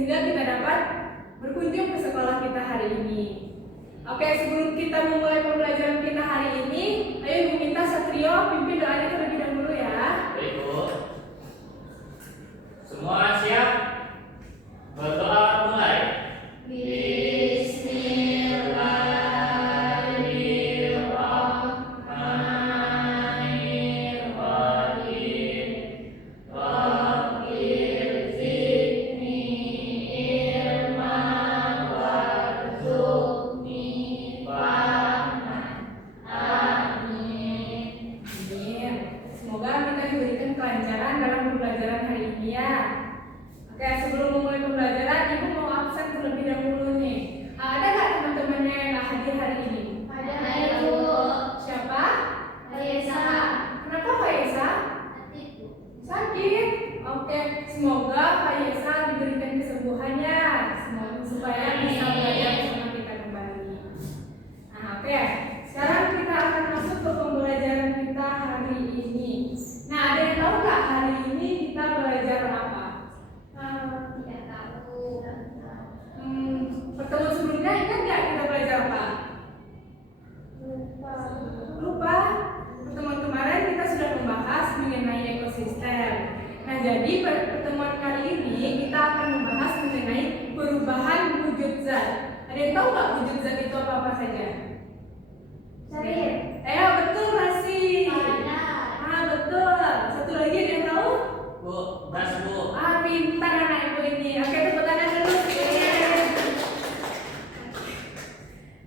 sehingga kita dapat berkunjung ke sekolah kita hari ini. Oke, sebelum kita memulai pembelajaran kita hari ini, ayo Ibu minta Satrio pimpin doanya terlebih dahulu ya. Baik, Bu. Semua siap? Berdoa mulai. Semoga Pak Yesa diberikan kesembuhannya, supaya bisa belajar bersama kita kembali. Nah, oke. Sekarang kita akan masuk ke pembelajaran kita hari ini. Nah, ada yang tahu nggak hari ini kita belajar apa? Tidak tahu. Pertemuan sebelumnya ingat nggak kita belajar apa? Lupa. Pertemuan kemarin kita sudah membahas mengenai ekosistem. Nah, jadi pertemuan kali ini kita akan membahas mengenai perubahan wujud zat. Ada yang tahu nggak wujud zat itu apa saja? Cair. Betul masih. Panas. Betul. Satu lagi ada yang tahu? Bu, gas, Bu. Pintar anak ibu ini. Oke, tepuk tangan dulu.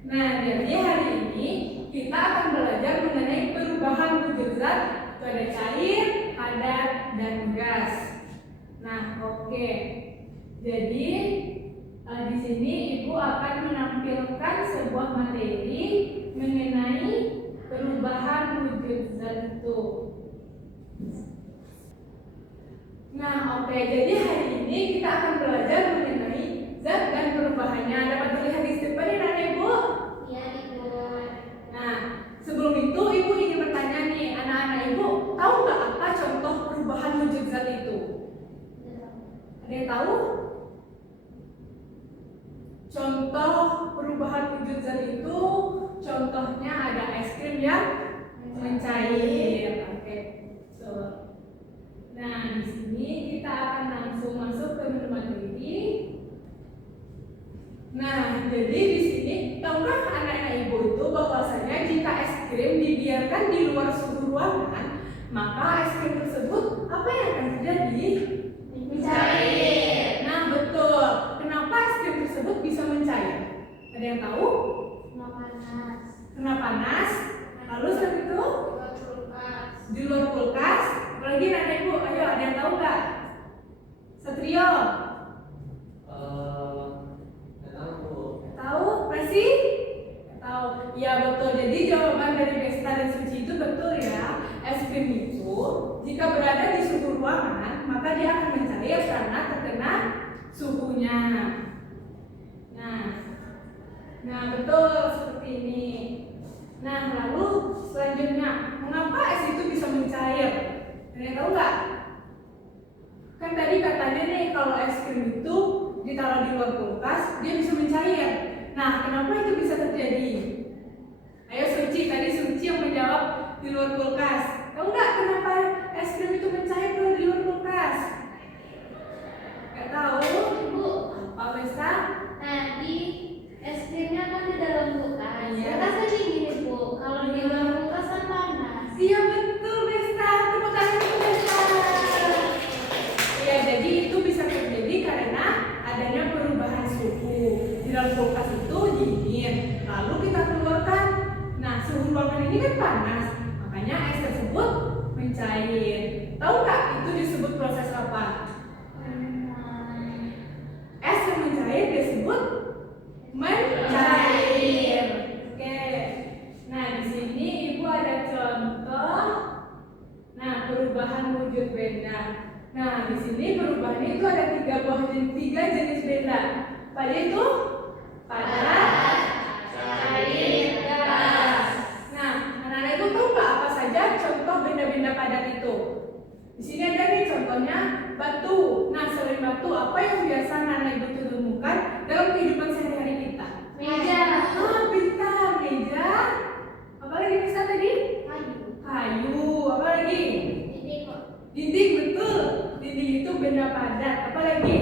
Nah, jadi hari ini kita akan belajar mengenai perubahan wujud zat. Itu ada cair, padat, dan gas. Nah, oke. Jadi di sini Ibu akan menampilkan sebuah materi mengenai perubahan wujud zat itu. Nah, oke. Jadi hari ini kita akan belajar mengenai zat dan perubahannya. Dapat terlihat di depan ini, anak Ibu? Iya, Ibu. Nah, sebelum itu Ibu ingin bertanya nih, anak-anak Ibu tahu nggak apa contoh perubahan wujud zat itu? Ada yang tahu? Contoh perubahan wujud zat itu, contohnya ada es krim yang mencair. Oke, so. Nah, di sini kita akan langsung masuk ke menu materi. Nah, jadi di sini tahukah anak-anak Ibu itu bahwasanya jika es krim dibiarkan di luar suhu ruangan, maka es krim tersebut apa yang akan terjadi? Mencair. Nah, betul. Kenapa es krim tersebut bisa mencair? Ada yang tahu? Panas. Karena panas. Lalu setelah itu Kulkas. di luar kulkas. Apalagi anak Ibu, ayo ada yang tahu nggak? Satrio? Nggak tahu, Bu. Tahu? Masih? Tahu? Ya betul. Jadi jawaban dari Besta dan Suci itu betul ya. Es krim itu jika berada di suhu ruangan, maka dia akan mencair karena terkena suhunya. Nah betul seperti ini. Nah lalu selanjutnya, mengapa es itu bisa mencair? Ada yang tahu nggak? Kan tadi katanya nih kalau es krim itu ditaruh di luar kulkas, dia bisa mencair. Nah, kenapa itu bisa terjadi? Ayo Suci, tadi Suci yang menjawab di luar kulkas. Tahu nggak kenapa es krim itu mencair kalau di luar kulkas? Nggak tahu? Ibu, Apa Besta? tadi es krimnya kan di dalam kulkas. Iya. Kulkasnya dingin, Ibu. Kalau di luar kulkas kan panas. Iya betul Besta, tepuk tangan untuk Besta. Ya, jadi itu bisa terjadi karena adanya perubahan suhu. Di dalam kulkas itu dingin, lalu kita keluarkan. Nah, suhu ruangan ini kan panas, makanya es tersebut mencair. Tahu nggak itu disebut proses apa? Es yang mencair disebut mencair. Oke. Nah, di sini Ibu ada contoh. Nah, perubahan wujud benda. Nah, di sini perubahan itu ada tiga jenis benda. Apa itu? Padat, cair, gas. Nah, anak-anak itu tahu nggak apa saja contoh benda-benda padat itu? Di sini ada nih contohnya batu. Nah, selain batu batu, apa yang biasa Nana Ibu temukan dalam kehidupan sehari-hari kita? Meja. Pintar, meja. Apa lagi bisa tadi? Kayu. Kayu. Apa lagi? Dinding kok. Dinding, betul. Dinding itu benda padat. Apa lagi?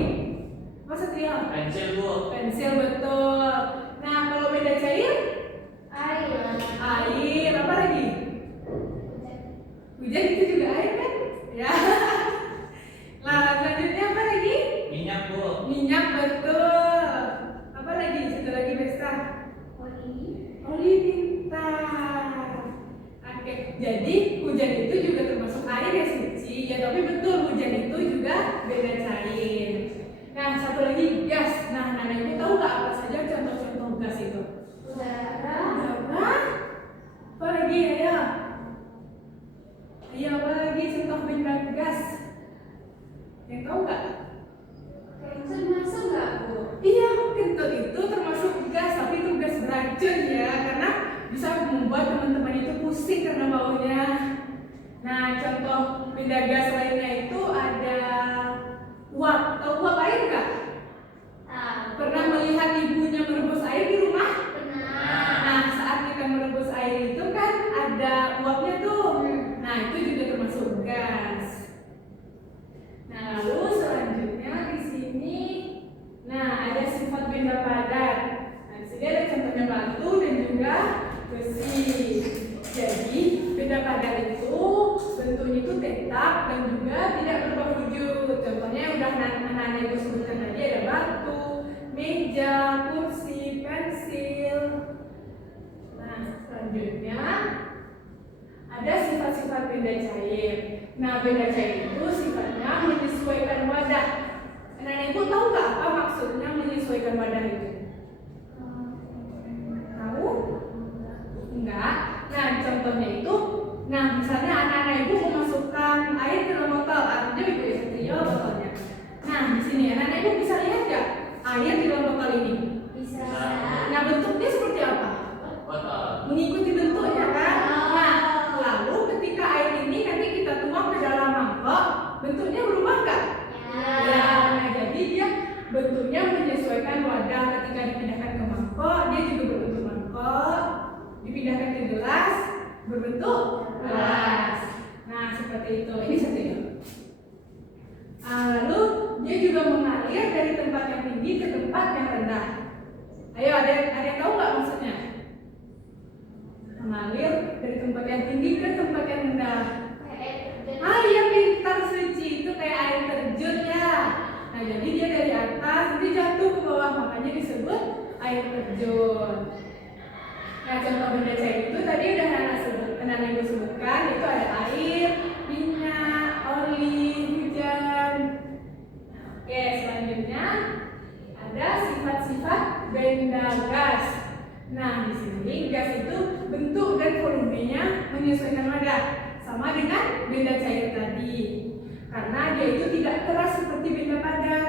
Masa Trio? Pensil Bu. Pensil, betul. Nah, kalau benda cair? Air. Air. Apa lagi? Hujan itu juga air kan? Ya. Nah, selanjutnya apa lagi? Minyak Bu. Minyak, betul. Apa lagi? Satu lagi Besta. Oli, pintar. Oke, jadi hujan itu juga termasuk air ya suci. Ya tapi betul, hujan itu juga benda cair. Nah, satu lagi gas. Nah, Nana Ibu tahu nggak apa saja contoh-contoh gas itu? Udara. Udara. Apa lagi ya? Iya, apa lagi contoh benda gas? Yang tahu nggak? Termasuk nggak Bu? Iya, kentut itu termasuk gas, tapi itu gas beracun ya, karena bisa membuat teman-teman itu pusing karena baunya. Nah, contoh benda gas lainnya itu ada uap. Tahu uap air nggak? Pernah melihat ibunya merebus air di rumah? Benar. Nah, saat kita merebus air itu kan ada uapnya tuh. Nah, itu juga termasuk gas. Nah, lalu selanjutnya di sini, nah ada sifat benda padat. Nah, di sini ada contohnya batu dan juga besi. Jadi benda padat itu bentuknya itu tetap dan juga tidak berubah wujud. Contohnya udah anak-anak Ibu sebutkan tadi, ada batu, meja, kursi, pensil. Nah, selanjutnya ada sifat-sifat benda cair. Nah, benda cair itu sifatnya menyesuaikan wadah. Nah, Ibu tahu nggak apa maksudnya menyesuaikan wadah itu? Tahu? Enggak. Nah, contohnya itu, nah misalnya anak-anak Ibu memasukkan air ke dalam botol, artinya Ibu ya Trio botolnya. Nah, di sini anak-anak Ibu bisa lihat nggak air di dalam botol ini? Bisa. Nah, bentuknya seperti apa? Botol. Mengikuti bentuknya kan? Nah, lalu ketika air ini nanti kita tuang ke dalam mangkok, bentuknya berubah nggak? Ya, nah jadi dia bentuknya menyesuaikan wadah. Ketika dipindahkan ke mangkok, dia juga berbentuk mangkok. Dipindahkan ke gelas, berbentuk gelas. Nah, seperti itu. Ini satunya. Lalu dia juga mengalir dari tempat yang tinggi ke tempat yang rendah. Ayo, ada yang tahu nggak maksudnya? Mengalir dari tempat yang tinggi ke tempat yang rendah. Iya, pintar suci, itu kayak air terjun ya. Nah, jadi dia dari atas nanti jatuh ke bawah, makanya disebut air terjun. Nah, contoh benda cair itu tadi udah Nana Ibu sebutkan, itu ada air, minyak, oli, hujan. Oke, selanjutnya ada sifat-sifat benda gas. Nah, di sini gas itu bentuk dan volumenya menyesuaikan wadah, sama dengan benda cair tadi. Karena dia itu tidak keras seperti benda padat.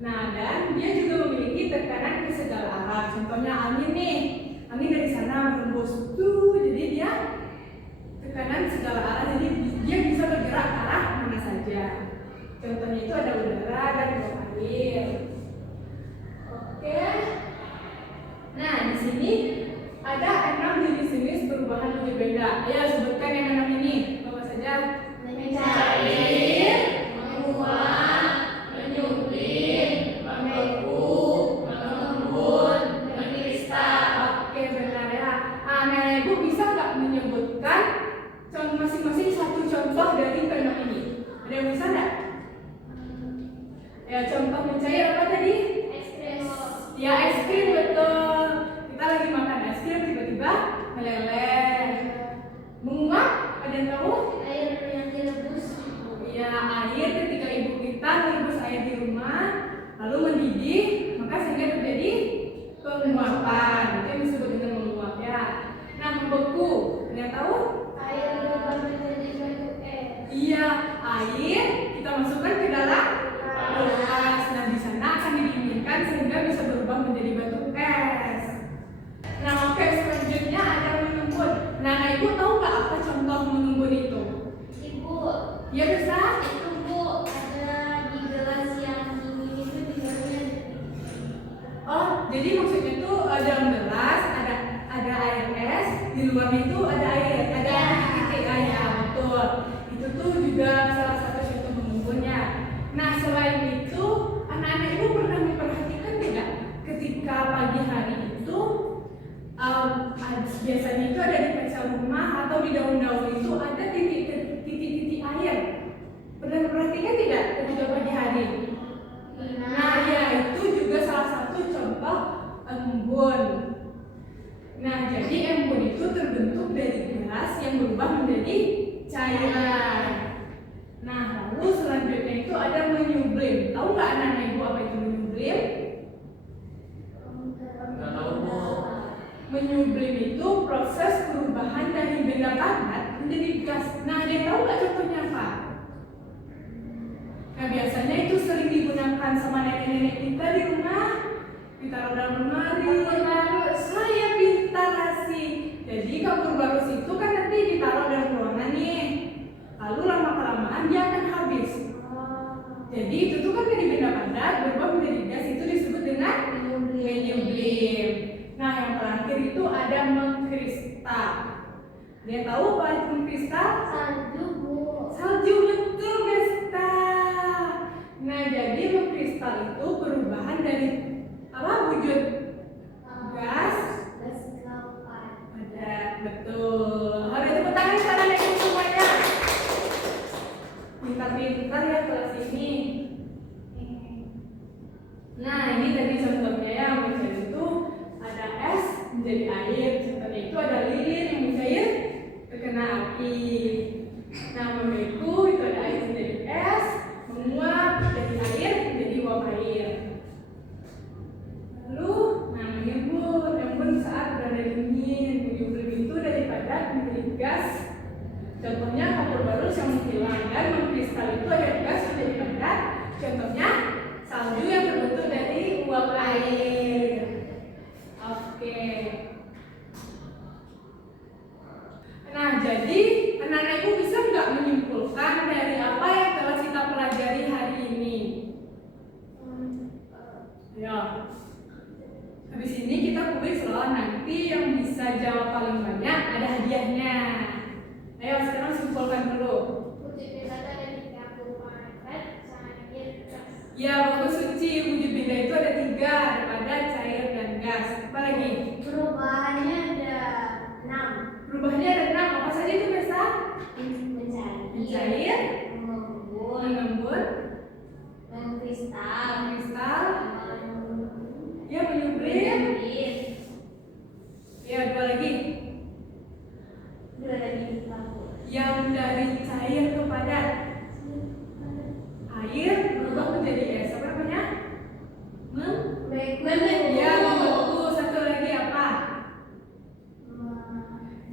Nah, dan dia juga memiliki tekanan ke segala arah. Contohnya angin nih, angin dari sana berembus tuh, jadi dia tekanan segala arah, jadi dia bisa bergerak ke arah mana saja. Contohnya itu ada udara dan uap air. Oke. Nah, di sini ada 6 jenis-jenis perubahan wujud benda. Ayo sebutkan yang 6 ini. Apa saja? Mencair, menguap, menyupit, membeku, mengembun, mengkristal. Oke, benar ya. Nah, Ibu bisa nggak menyebutkan masing-masing satu contoh dari ke-6 ini? Ada yang bisa nggak? Ya, contoh mencair apa tadi? Es krim. Ya, es krim, betul. Kita lagi makan es krim, tiba-tiba meleleh. Menguap, ada yang tahu? Air yang direbus. Ya, air ketika ibu kita merebus air di rumah, lalu mendidih, maka sehingga terjadi penguapan. Itu yang disebut dengan menguap ya. Nah, membeku, ada yang tahu? Air berubah menjadi bentuk es. Iya, air kita masukkan ke dalam gelas. Nah, di sana Jadi maksudnya tuh dalam gelas ada air es, di luarnya itu ada air, ada titik air. Betul. Itu tuh juga salah satu contoh mengubahnya. Nah, selain itu, anak-anak ibu pernah memperhatikan tidak ketika pagi hari itu biasanya itu ada di kaca rumah atau di daun-daun itu ada titik-titik air. Pernah memperhatikan tidak ketika pagi hari? Nah, ya itu juga salah satu contoh embun. Nah, jadi embun itu terbentuk dari gas yang berubah menjadi cairan. Nah, lalu selanjutnya itu ada menyublim. Tahu nggak anak-anak ibu apa itu menyublim? Nggak tahu Bu. Menyublim itu proses perubahan dari benda padat menjadi gas. Nah, dia tahu nggak contohnya apa? Nah, biasanya itu sering digunakan sama nenek-nenek kita di rumah. Ditaruh dalam lemari. Saya pintar kasih. Jadi kapur barus itu kan nanti ditaruh dalam ruangan nih. Lalu lama-kelamaan dia akan habis. Jadi itu tuh kan dari benda padat berubah menjadi gas, itu disebut dengan menyublim. Nah, yang terakhir itu ada mengkristal. Dia tahu apa itu mengkristal? Salju, Bu. Salju, betul Besta. Nah, jadi mengkristal itu perubahan dari apa wujud gas padat. Betul. Harus tepuk tangan sana nih semuanya. Pintar-pintar ya kelas ini. Nah, ini tadi contohnya ya, mencair itu ada es menjadi air. Contohnya itu ada lilin yang mencair terkena api. Nah, membeku itu ada air menjadi es, menguap dari air menjadi uap air. Lalu, nah embun saat berada dingin, menyublim itu dari padat menjadi gas. Contohnya kapur barus yang menghilang, dan mengkristal itu ada gas menjadi padat. Contohnya salju yang terbentuk dari uap air. Oke. Nah, jadi anak-anak ibu bisa nggak menyimpulkan dari apa yang telah kita pelajari hari ini? Ya. Habis ini kita kuis loh, nanti yang bisa jawab paling banyak ada hadiahnya. Ayo sekarang simpulkan dulu. Ya, bagus suci. Wujud benda itu ada 3, ada padat, cair, dan gas. Apa lagi? Perubahannya ada 6. Perubahannya ada 6. Apa saja itu Besta? Mencair, mengembun, mengkristal, ya menyublim. Ya, 2 lagi. Yang dari cair ke padat. Air berubah menjadi es. Apa namanya? Ya, membeku. Satu lagi apa?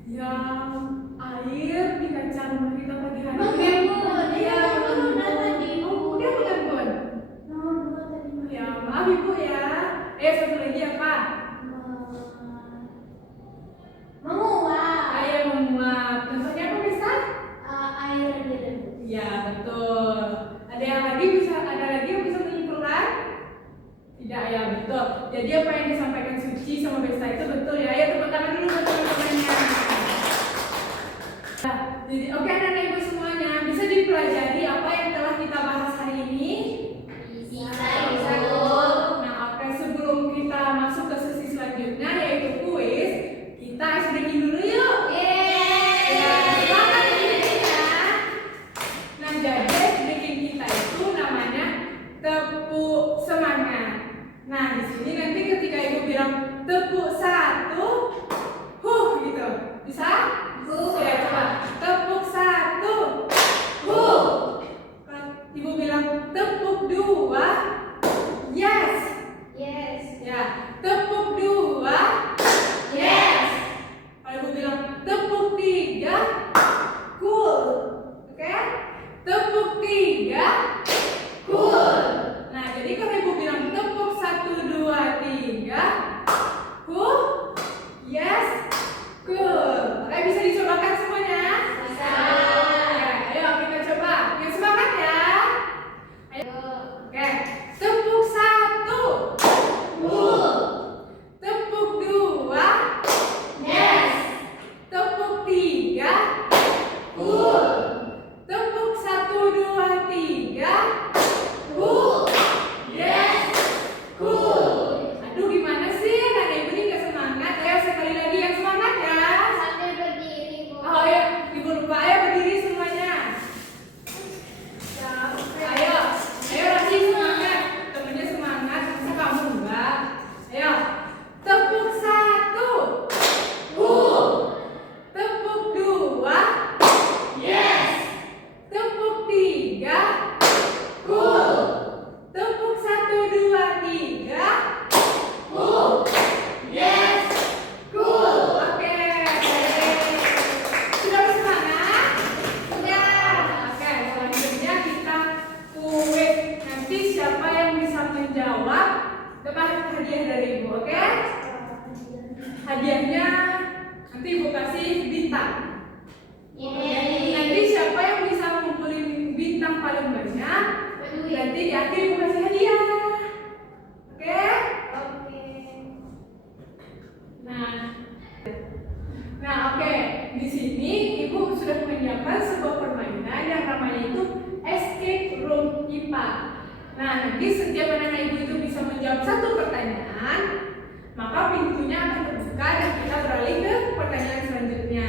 Yang air di kaca rumah kita pagi hari. Mengembun. Ya, mengembun. Oh, udah mengembun. Ya, maaf Ibu ya. Satu lagi apa? Menguap. Air menguap. Contohnya apa bisa? Air direbus. Ya, betul. Ada yang lagi yang bisa menyimpulkan? Tidak ya, betul. Jadi apa yang disampaikan Suci sama Besta itu betul ya. Ayo tepuk tangan dulu buat teman-temannya. Nah, jadi oke anak-anak ibu semuanya, bisa dipelajari apa yang telah kita bahas hari ini? Bisa. Nah, oke, sebelum kita masuk ke sesi selanjutnya yaitu kuis, kita ice breaking dulu yuk. Ya, semangat ya. Nah, jadi ice breaking kita itu namanya tepuk semangat. Nah, di sini nanti ketika ibu bilang tepuk 1, gitu. Bisa? Ya, coba. Tepuk 1, Ibu bilang tepuk 2, yes. Ya, tepuk 2, Yes. Kalau ibu bilang tepuk 3, cool. Oke? Tepuk 3, cool. Nah, jadi kalau ibu bilang tepuk 1, 2, 3, cool, yes, cool. Oke, bisa dicobakan semuanya? Bisa. Oke, ayo kita coba. Yang semangat ya. Ayo. Oke, menjawab, dapat hadiah dari Ibu, oke? Hadiahnya nanti Ibu kasih bintang. Nanti siapa yang bisa ngumpulin bintang paling banyak, nanti di akhir Ibu kasih hadiah. Oke? Nah, oke. Di sini Ibu sudah menyiapkan sebuah permainan yang namanya itu Escape Room IPA. Nah, nanti setiap anak Ibu itu bisa menjawab satu pertanyaan, maka pintunya akan terbuka dan kita beralih ke pertanyaan selanjutnya.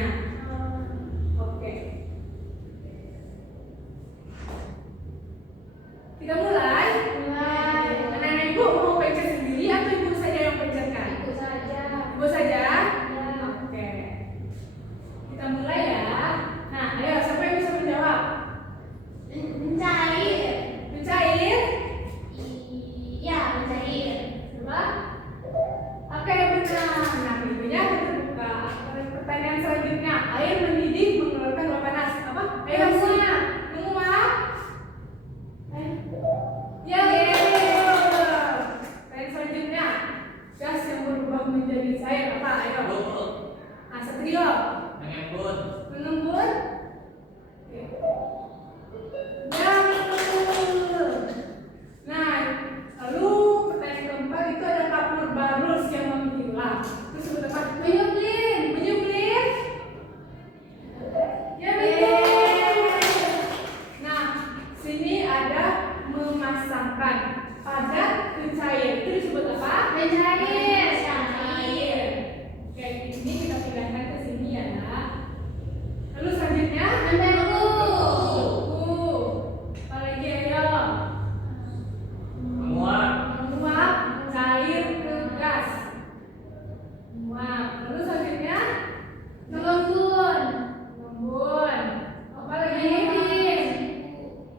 Oke. Kita mulai. Anak-anak Ibu mau pencet sendiri atau Ibu saja yang pencetkan? Ibu saja? Oke. Kita mulai ya. Nah, ayo siapa yang bisa menjawab? Mencair. Mencair? Iya, mencair. Coba. Oke, benar. Nah, pintunya akan terbuka. Pertanyaan selanjutnya, air mendidih mengeluarkan uap panas. Apa? Ayo menguap. Menguap? Ya, betul. Pertanyaan selanjutnya, gas yang berubah menjadi cair apa? Ayo. Bu. Satrio. Mengembun. Mengembun? Ya, betul. Nah, lalu pertanyaan keempat itu ada kapur barus yang menghilang. Terus sebut apa? Menyuplin. Menyuplin? Ya, betul. Nah, sini ada memasangkan padat ke cair. Itu disebut apa? Mencair. Cair. Kayak gini kita pindahkan ke sini ya. Lalu selanjutnya apalagi ayo? Menguap. Menguap cair ke gas. Menguap. Lalu selanjutnya Mengembun. mengembun. Apalagi? Menyuplin.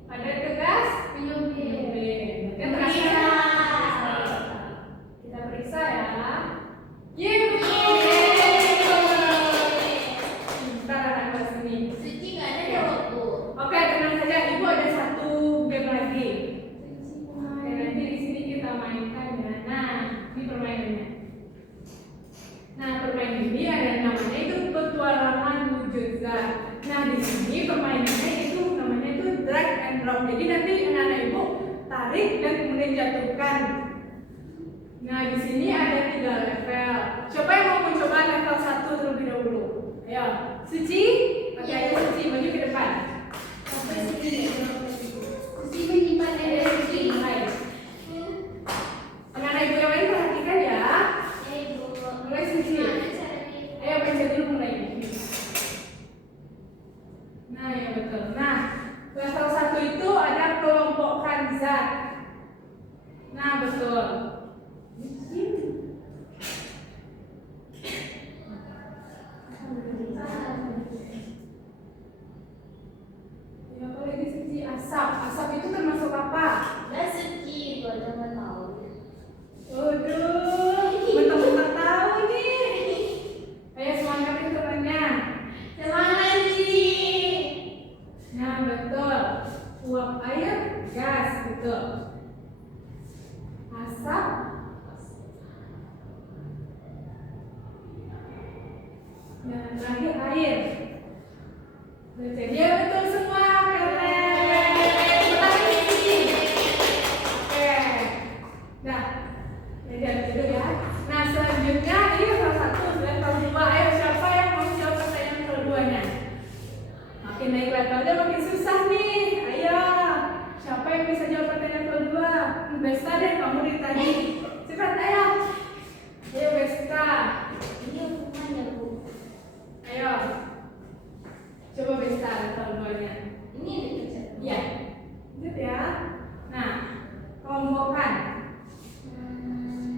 Padat ke gas. Menyuplin. Kita periksa. Kita periksa ya. Yeay. Bentar anak kelas ini. Suci nggak ada jawab, Bu. Oke, tenang saja. Ibu ada satu game lagi. Oke, nanti di sini kita mainkan ya. Nah, ini permainannya. Nah, permainan ini ada namanya itu petualangan wujud zat. Nah, di sini permainannya itu namanya itu drag and drop. Jadi nanti anak-anak Ibu tarik dan kemudian jatuhkan. Nah, di sini ada 3 level. Siapa yang mau mencoba level 1 terlebih dahulu? Ayo, Suci. Oke, ayo Suci, maju ke depan. Sampai sini. Suci menyimpan energi. Hai. Anak-anak Ibu yang lain perhatikan ya. Ibu. Mulai Suci. Gimana caranya? Ayo pencet dulu mulai. Nah, ya betul. Nah, level 1 itu ada kelompokkan zat. Nah, betul. Ya, apa lagi Suci? Asap. Asap itu termasuk apa? Nggak suci, gua udah nggak tahu. Waduh, mentang-mentang tahu nih. Ayo semangatin temannya. Semangat, Suci. Nah, betul. Uap air, gas, betul. Asap, dan terakhir air. Jadi ya betul semua, keren. Tepuk Suci. Oke. Nah, jadi dulu ya. Nah, selanjutnya ini level 1 dan level 2. Ayo siapa yang mau jawab pertanyaan level 2-nya? Makin naik levelnya makin susah nih. Ayo, siapa yang bisa jawab pertanyaan level 2? Besta deh, kamu ditanya. Cepat, ayo. Ayo Besta. Ini hukumannya, Bu. Ayo. Coba Besta level 2-nya. Ini dipencet. Iya. Lanjut ya. Nah, kelompokkan.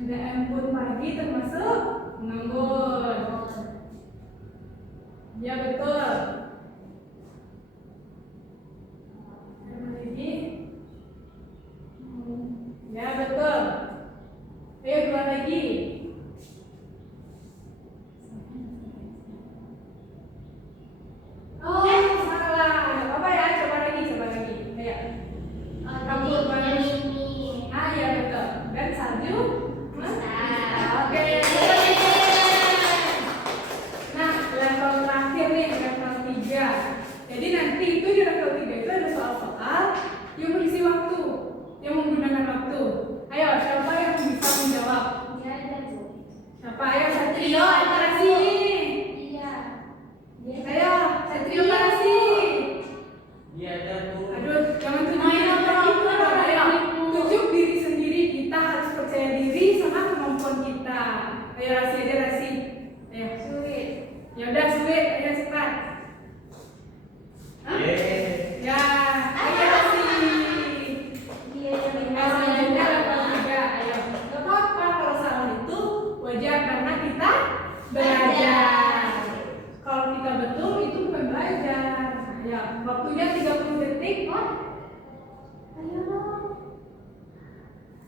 Ada embun pagi termasuk mengembun. Ya betul. Apa lagi? Ya betul.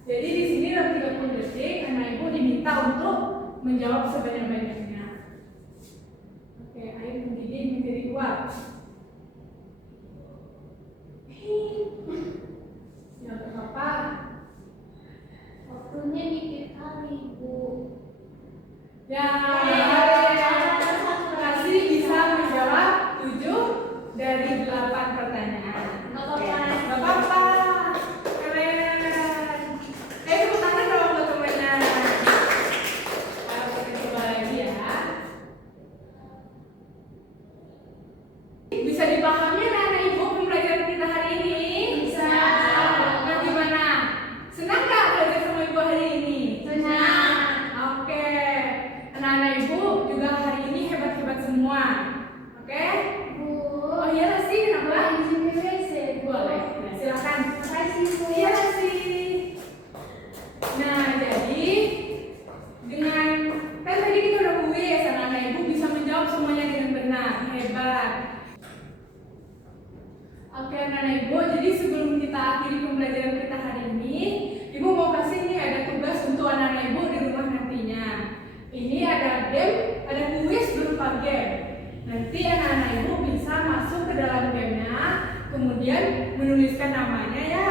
Jadi di sini dalam 30 detik anak ibu diminta untuk menjawab sebanyak-banyaknya. Oke, air mendidih menjadi kuat. Ya, apa? Waktunya dikit kali, Bu. Ya, masih bisa menjawab 7 dari 8 pertanyaan. Nggak apa-apa. Nggak apa-apa. Keren. Tepuk tangan dong buat temennya. Kita coba lagi ya. Bisa dipahami anak ibu pembelajaran kita hari ini? Bisa. Nah, gimana? Senang nggak belajar sama ibu hari ini? Senang. Oke. Anak-anak ibu juga hari ini hebat-hebat semua. Oke? Bu. Oh iya sih, kenapa? Boleh izin ke WC, Bu? Boleh. Ya, silakan. Makasih, Bu. Iya sih. Nah, jadi dengan kan tadi kita udah kuis, anak-anak ibu bisa menjawab semuanya dengan benar. Hebat. Oke, anak-anak ibu, jadi sebelum kita akhiri pembelajaran kita hari ini, ibu mau kasih nih ada tugas untuk anak-anak ibu di rumah nantinya. Ini ada game, ada kuis berupa game. Nanti anak-anak ibu bisa masuk ke dalam gamenya, kemudian menuliskan namanya ya.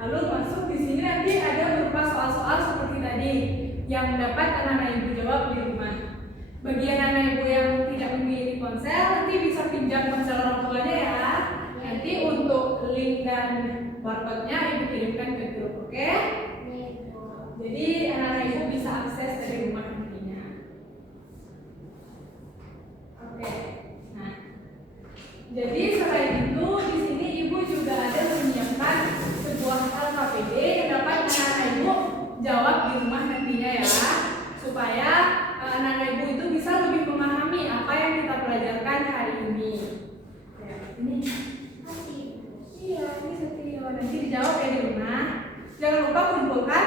Lalu masuk di sini nanti ada berupa soal-soal seperti tadi yang dapat anak-anak ibu jawab di rumah. Bagi anak-anak ibu yang tidak memiliki ponsel, nanti bisa pinjam ponsel orang tuanya ya. Nanti untuk link dan barcode-nya ibu kirimkan ke grup, oke? Nih, Bu. Jadi anak-anak ibu bisa akses dari rumah nantinya. Oke. Nah, jadi selain itu di sini ibu juga ada menyiapkan sebuah LKPD yang dapat anak-anak ibu jawab di rumah nantinya ya, supaya anak-anak ibu itu bisa lebih memahami apa yang kita pelajarkan hari ini. Ya, ini. Makasih, Bu. Iya, ini Setio. Nanti dijawab ya di rumah. Jangan lupa kumpulkan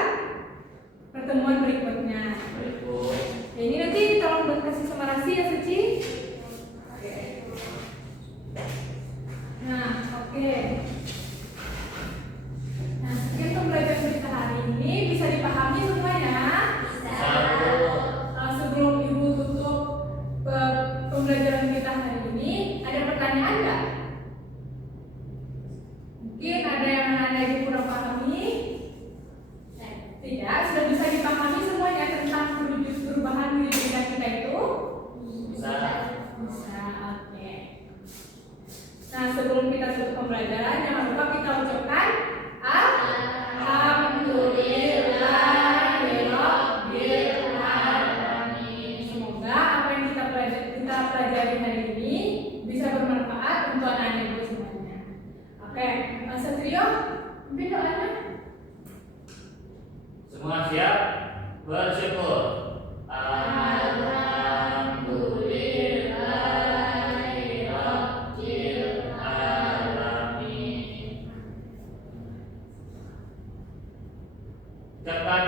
pertemuan berikutnya. Baik, Bu. Ya, ini nanti tolong kasih sumarasi ya, Suci. Oke. Nah, oke. Nah, sekian pembelajaran kita hari ini. Bisa dipahami semuanya? Bisa. Sebelum ibu tutup pembelajaran kita hari ini, ada pertanyaan nggak? Mungkin ada yang anak-anak ibu kurang pahami? Tidak, sudah bisa dipahami semuanya tentang perubahan diri kita itu? Bisa. Bisa, oke. Nah, sebelum kita tutup pembelajaran, jangan lupa kita ucapkan Alhamdulillahirobbilalamin. Semoga apa yang kita pelajari hari ini bisa bermanfaat untuk anak-anak ibu semuanya. Oke, Mas Satrio, mungkin doanya? Semua siap? Bersyukur. Alhamdulillahirabbil alamin. Cepat